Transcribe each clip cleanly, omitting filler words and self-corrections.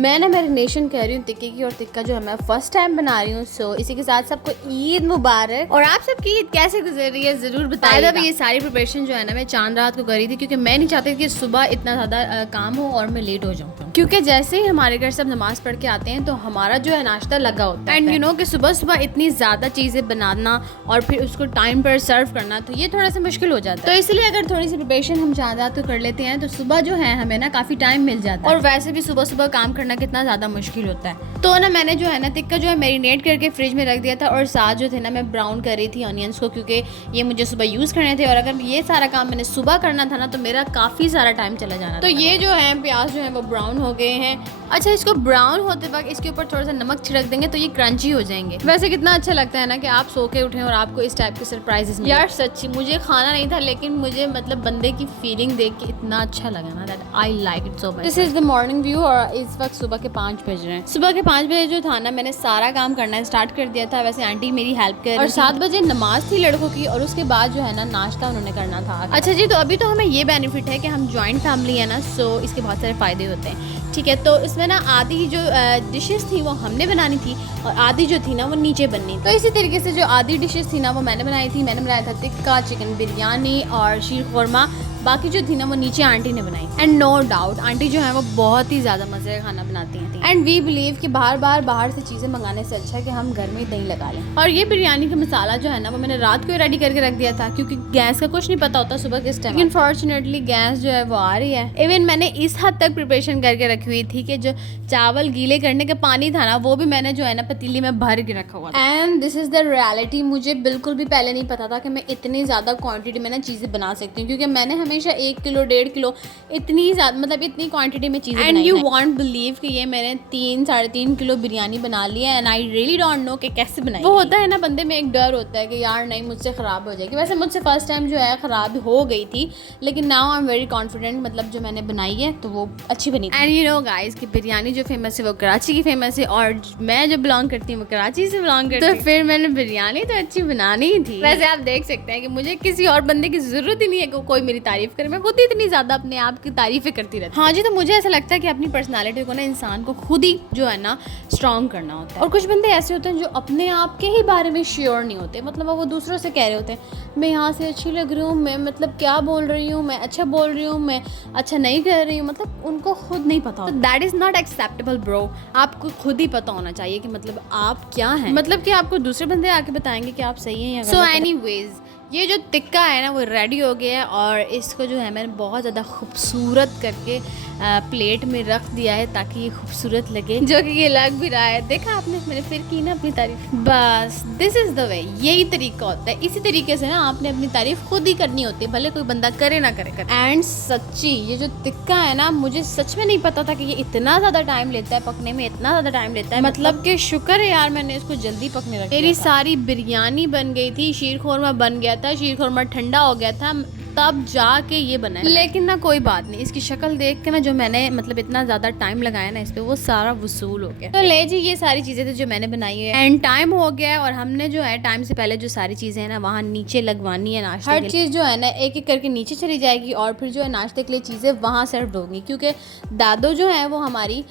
मैं ना मैरिनेशन कह रही हूँ टिक्के की, और टिक्का जो है मैं फर्स्ट टाइम बना रही हूँ। सो इसी के साथ सबको ईद मुबारक। और आप सबकी ईद कैसे गुजर रही है जरूर बताइएगा। ये सारी प्रिपरेशन जो है ना मैं चांद रात को करी थी, क्योंकि मैं नहीं चाहती कि सुबह इतना ज़्यादा काम हो और मैं लेट हो जाऊँ, क्योंकि जैसे ही हमारे घर सब नमाज पढ़ के आते हैं तो हमारा जो है नाश्ता लगा होता है। एंड यू नो कि सुबह सुबह इतनी ज़्यादा चीज़ें बनाना और फिर उसको टाइम पर सर्व करना, तो ये थोड़ा सा मुश्किल हो जाता है। तो इसलिए अगर थोड़ी सी प्रिपरेशन हम चांद रात को कर लेते हैं तो सुबह जो है हमें ना काफ़ी टाइम मिल जाता है। और वैसे भी सुबह सुबह काम करना कितना ज़्यादा मुश्किल होता है। तो ना मैंने जो है ना टिक्का जो है मैरिनेट करके फ्रिज में रख दिया था, और साथ जो थे ना मैं ब्राउन कर रही थी ऑनियंस को, क्योंकि ये मुझे सुबह यूज़ करने थे। और अगर ये सारा काम मैंने सुबह करना था ना तो मेरा काफ़ी सारा टाइम चला जाना। तो ये जो है प्याज जो है वो ब्राउन हो गए हैं। अच्छा, इसको ब्राउन होते वक्त इसके ऊपर थोड़ा सा नमक छिड़क देंगे तो ये क्रंची हो जाएंगे। वैसे कितना अच्छा लगता है ना कि आप सो के उठें और आपको इस टाइप के सरप्राइजेस। यार सच्ची मुझे खाना नहीं था, लेकिन मुझे मतलब बंदे की फीलिंग देख के इतना अच्छा लगा ना, that I like it so much. This is the morning view, और इस वक्त सुबह के 5 बज रहे हैं। सुबह के 5 बजे जो था ना मैंने सारा काम करना स्टार्ट कर दिया था। वैसे आंटी मेरी हेल्प कर, और 7 बजे नमाज थी लड़कों की, और उसके बाद जो है ना नाश्ता उन्होंने करना था। अच्छा जी, तो अभी तो हमें ये बेनिफिट है कि हम जॉइंट फैमिली है ना, सो इसके बहुत सारे फायदे होते हैं। ठीक है, तो इसमें ना आधी जो डिशेस थी वो हमने बनानी थी, और आधी जो थी ना वो नीचे बननी थी। तो इसी तरीके से जो आधी डिशेस थी ना वो मैंने बनाई थी। मैंने बनाया था टिक्का, चिकन बिरयानी और शीर खुरमा। बाकी जो थी ना वो नीचे आंटी ने बनाई। एंड नो डाउट आंटी जो है वो बहुत ही ज़्यादा मज़े का खाना बनाती हैं। एंड वी बिलीव कि बाहर से चीज़ें मंगाने से अच्छा है कि हम घर में ही दही लगा लें। और ये बिरयानी का मसाला जो है ना वो मैंने रात को ही रेडी करके रख दिया था, क्योंकि गैस का कुछ नहीं पता होता सुबह किस टाइम। लेकिन फॉर्चुनेटली गैस जो है वो आ रही है। इवन मैंने इस हद तक प्रिपरेशन करके रखी हुई थी कि जो चावल गीले करने का पानी था ना वो भी मैंने जो है ना पतीली में भर के रखा हुआ था। And this is the reality. मुझे बिल्कुल भी पहले नहीं पता था कि मैं इतनी ज़्यादा क्वांटिटी में ना चीज़ें बना सकती हूँ, क्योंकि मैंने हमेशा 1 किलो 1.5 किलो इतनी ज़्यादा मतलब इतनी क्वांटिटी में चीज़ें बनाई। एंड यू वॉन्ट बिलीव कि ये मैंने 3-3.5 किलो बिरयानी बना ली है। And I really don't know कि कैसे बनाई। वो होता है ना बंदे में एक डर होता है कि यार नहीं मुझसे ख़राब हो जाएगी। वैसे मुझसे फर्स्ट टाइम जो है ख़राब हो गई थी, लेकिन now I am very confident, मतलब जो मैंने बनाई है तो वो अच्छी बनी। एंड यू नो गाइस कि बिरयानी जो फेमस है वो कराची की फेमस है, और मैं जो बिलोंग करती हूँ वो कराची से बिलोंग करती हूँ, तो फिर मैंने बिरयानी तो अच्छी बनानी ही थी। वैसे आप देख सकते हैं कि मुझे किसी और बंदे की जरूरत ही नहीं है कि कोई मेरी तारीफ करे, मैं खुद ही इतनी ज़्यादा अपने आप की तारीफें करती रहती हूँ। हाँ जी, तो मुझे ऐसा लगता है कि अपनी पर्सनालिटी को ना इंसान को खुद ही जो है ना स्ट्रॉन्ग करना होता है। और कुछ बंदे ऐसे होते हैं जो अपने आप के ही बारे में श्योर नहीं होते, मतलब वो दूसरों से कह रहे होते हैं मैं यहाँ से अच्छी लग रही हूँ, मैं मतलब क्या बोल रही हूँ, मैं अच्छा बोल रही हूँ, मैं अच्छा नहीं कर रही हूँ, मतलब उनको खुद नहीं पता होता। That is not acceptable bro. आपको खुद ही पता होना चाहिए कि मतलब आप क्या हैं, मतलब कि आपको दूसरे बंदे आके बताएंगे कि आप सही हैं या गलत। सो एनीवेज ये जो टिक्का है ना वो रेडी हो गया है, और इसको जो है मैंने बहुत ज़्यादा खूबसूरत करके प्लेट में रख दिया है ताकि ये खूबसूरत लगे, जो कि ये लग भी रहा है। देखा आपने, मैंने फिर की ना अपनी तारीफ। बस दिस इज़ द वे, यही तरीका होता है। इसी तरीके से ना आपने अपनी तारीफ खुद ही करनी होती है, भले कोई बंदा करे ना करे। एंड सच्ची ये जो टिक्का है ना मुझे सच में नहीं पता था कि ये इतना ज़्यादा टाइम लेता है पकने में, इतना ज़्यादा टाइम लेता है। मतलब कि शुक्र है यार मैंने इसको जल्दी पकने रखा। मेरी सारी बिरयानी बन गई थी, शीर खुरमा बन गया था, शीर खुरमा ठंडा हो गया था, तब जाके ये बना है। लेकिन ना कोई बात नहीं, इसकी शक्ल देख के ना जो मैंने मतलब इतना ज़्यादा टाइम लगाया ना इस पे वो सारा वसूल हो गया। तो ले जी ये सारी चीज़ें थी जो मैंने बनाई है। एंड टाइम हो गया है, और हमने जो है टाइम से पहले जो सारी चीज़ें हैं ना वहाँ नीचे लगवानी है नाश्ते। हर चीज़ जो है ना एक एक करके नीचे चली जाएगी, और फिर जो है नाश्ते के लिए चीज़ें वहाँ सर्व होंगी, क्योंकि दादो जो है वो हमारी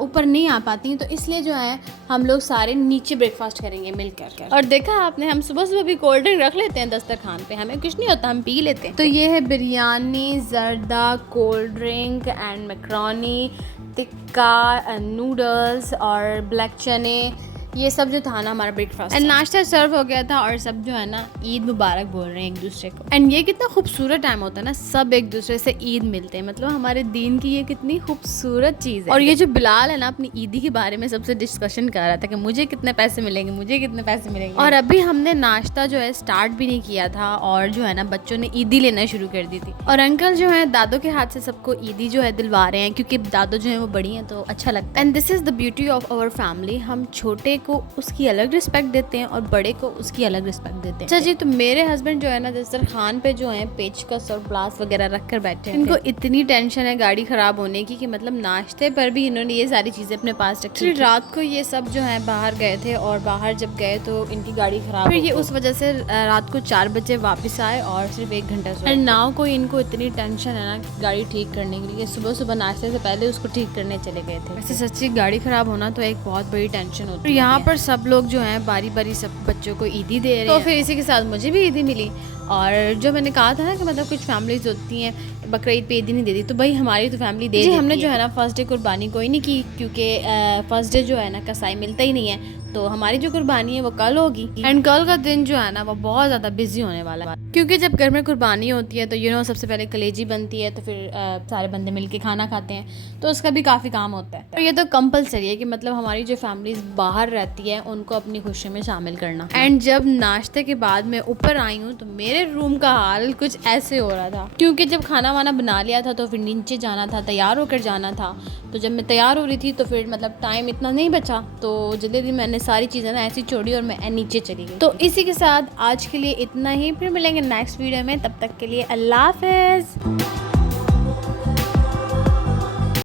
ऊपर नहीं आ पाती, तो इसलिए जो है हम लोग सारे नीचे ब्रेकफास्ट करेंगे मिल कर। और देखा आपने, हम सुबह सुबह भी कोल्ड ड्रिंक रख लेते हैं दस्तरखान पे, हमें कुछ नहीं होता, हम पी लेते हैं। तो ये है बिरयानी, जर्दा, cold drink and macaroni, tikka, noodles और ब्लैक चने, ये सब जो था ना हमारा ब्रेकफास्ट। एंड नाश्ता सर्व हो गया था, और सब जो है ना ईद मुबारक बोल रहे हैं एक दूसरे को। एंड ये कितना खूबसूरत टाइम होता है ना, सब एक दूसरे से ईद मिलते हैं, मतलब हमारे दीन की ये कितनी खूबसूरत चीज़ है। और ये जो बिलाल है ना अपनी ईदी के बारे में सबसे डिस्कशन कर रहा था कि मुझे कितने पैसे मिलेंगे, मुझे कितने पैसे मिलेंगे। और अभी हमने नाश्ता जो है स्टार्ट भी नहीं किया था, और जो है ना बच्चों ने ईदी लेना शुरू कर दी थी। और अंकल जो है दादो के हाथ से सबको ईदी जो है दिलवा रहे हैं, क्योंकि दादो जो है वो बड़ी हैं तो अच्छा लगता है। And this is the beauty of our family. हम छोटे को उसकी अलग रिस्पेक्ट देते हैं और बड़े को उसकी अलग रिस्पेक्ट देते हैं। अच्छा जी, तो मेरे हस्बैंड जो है ना दस्तरखान पे जो है पेचकस और ग्लास वगैरह रख कर बैठे हैं। इनको इतनी टेंशन है गाड़ी खराब होने की कि मतलब नाश्ते पर भी इन्होंने ये सारी चीजें अपने पास रखी। फिर रात को ये सब जो है बाहर गए थे और बाहर जब गए तो इनकी गाड़ी खराब, फिर ये उस वजह से रात को 4 बजे वापस आए और सिर्फ 1 घंटा सोए। नाउ को इनको इतनी टेंशन है ना गाड़ी ठीक करने के लिए, सुबह सुबह नाश्ते से पहले उसको ठीक करने चले गए थे। वैसे सच्ची गाड़ी खराब होना तो एक बहुत बड़ी टेंशन होती है। यहाँ पर सब लोग जो है बारी बारी सब बच्चों को ईदी दे रहे हैं, तो फिर इसी के साथ मुझे भी ईदी मिली। और जो मैंने कहा था ना कि मतलब कुछ फैमिलीज होती हैं बकरा ईद पे ईदी नहीं देती, तो भाई हमारी तो फैमिली दे देती है। हमने जो है ना फर्स्ट डे कुर्बानी कोई नहीं की, क्योंकि फर्स्ट डे जो है ना कसाई मिलता ही नहीं है, तो हमारी जो कुर्बानी है वो कल होगी। एंड कल का दिन जो है ना वो बहुत ज़्यादा बिजी होने वाला है, क्योंकि जब घर में कुर्बानी होती है तो सबसे पहले कलेजी बनती है, तो फिर सारे बंदे मिलके खाना खाते हैं, तो उसका भी काफ़ी काम होता है। तो ये तो कंपलसरी है कि मतलब हमारी जो फैमिलीज बाहर रहती है उनको अपनी खुशी में शामिल करना। एंड जब नाश्ते के बाद मैं ऊपर आई हूँ तो मेरे रूम का हाल कुछ ऐसे हो रहा था, क्योंकि जब खाना वाना बना लिया था तो फिर नीचे जाना था, तैयार होकर जाना था। तो जब मैं तैयार हो रही थी तो फिर मतलब टाइम इतना नहीं बचा, तो जल्दी मैंने सारी चीज़ें ना ऐसी छोड़ी और मैं नीचे चली गई। तो इसी के साथ आज के लिए इतना ही, फिर मिलेंगे नेक्स्ट वीडियो में, तब तक के लिए अल्लाह हाफ़िज़।